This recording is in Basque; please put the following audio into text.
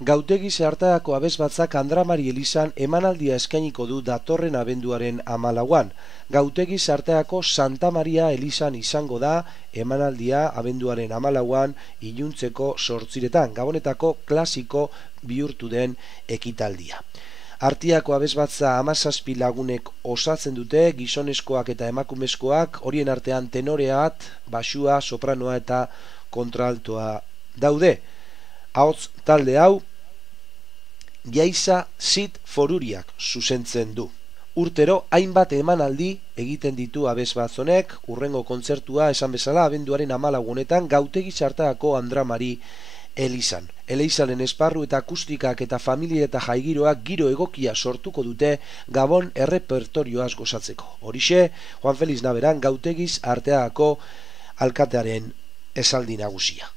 Gautegi Zehartagako Abesbatzak Andramari elizan emanaldia eskainiko du datorren abenduaren 14an. Gautegi Zehartagako Santa Maria elizan izango da emanaldia abenduaren 14an iluntzeko 8:00 Gabonetako klasiko bihurtu den ekitaldia. Artiako Abesbatza 17 lagunek osatzen dute, gizonezkoak eta emakumezkoak, horien artean tenorea bat, baxua, sopranoa eta kontraltoa daude. Ahots talde hau Jaiza Zit Foruriak zuzentzen du. Urtero hainbat emanaldi egiten ditu Abesbatz honek, hurrengo kontzertua esan bezala abenduaren 14 honetan Gautegi Zehartagako Andramari elizan. Eleizalen esparru eta akustikak eta familia eta jaigiroak giro egokia sortuko dute Gabon errepertorioaz gozatzeko. Horixe, Juan Felix Naberan Gautegi Zehartagako alkatearen esaldi nagusia.